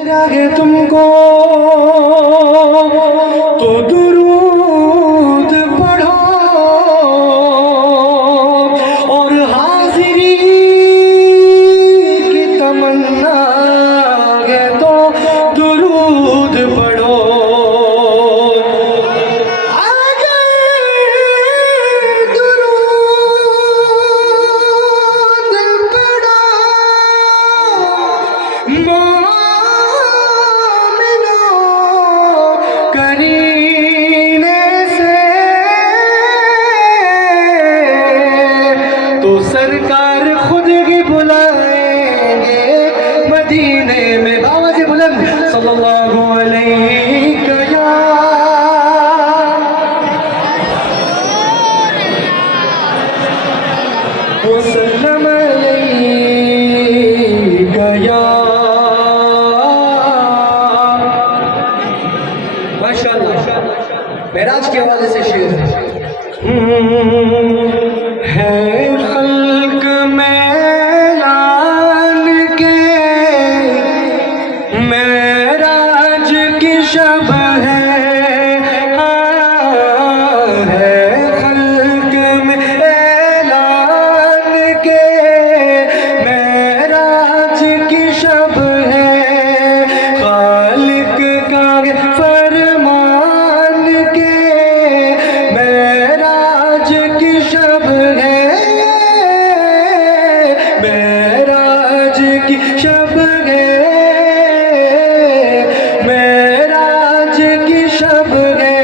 आगे तुमको तो दुरूद पढ़ो और हाजिरी की तमन्ना है तो दुरूद पढ़ो। तो सरकार खुद ही बुलाएंगे मदीने में आवाज़ बुलंद सल्लल्लाहु अलैहि वसल्लम गया। माशाअल्लाह मेराज के हवाले से शेर है खल्क मैलान के मेराज की शब है खल्क मैलान के मेराज की शब है खालिक का फरमान के मेराज की शब है मेराज की शब है मेराज की शब है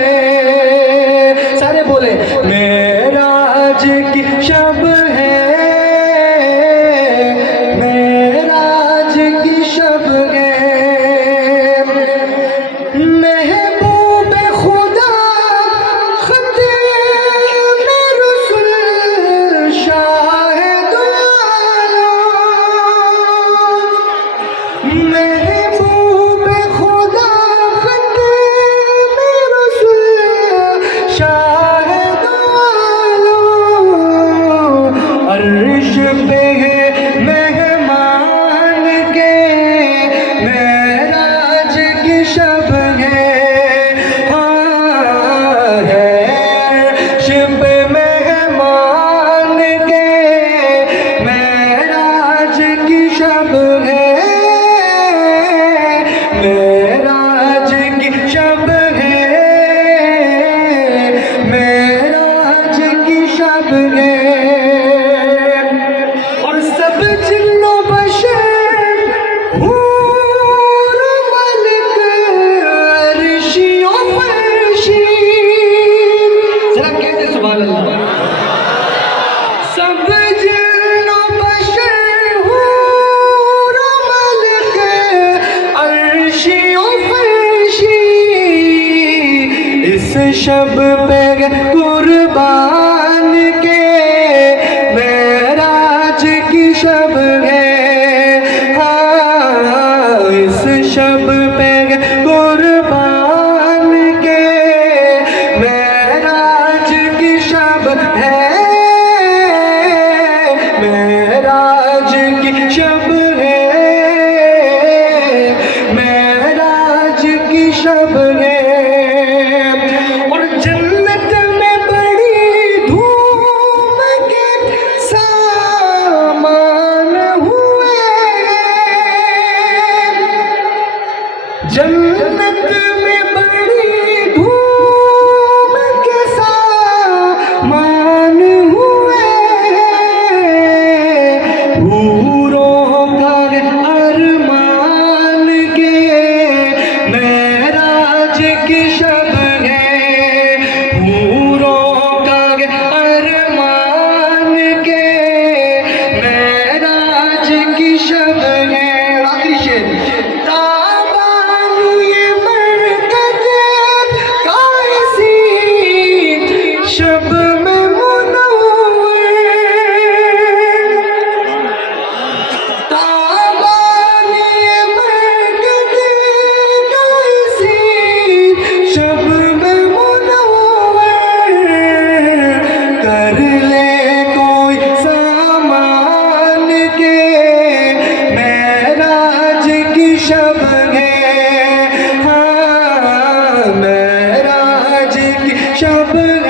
सारे बोले मेराज की शब है मेराज की शब है महबूब खुदा खते में रसूल शाहिद महबूब खुदा खते में रसूल शाहिद अर्श पे है मेहमान के मेराज की शब है अर्श पे मेहमान के मेराज की शब है मेराज की शब है मेराज की शब है और सब जिन्नो बशर हूर मलिक अर्शियों फर्शी जरा कहते सुभान अल्लाह सब जिन्नो बशर हूर मलिक अर्शियों फर्शी इस शब पे कुर्बान के मेराज की शब है इस शब पे कुर्बान के मेराज की शब है मेराज की शब है मेराज की शब है और जन्नत में बड़ी धूम के सामान हुए जन्नत में बड़ी धूम के सामान हुए हूरों का अरमान के मेराज की शब है हूरों का अरमान के मेराज की शब है। आखिरी शेर ताबानुए मरकज़ अब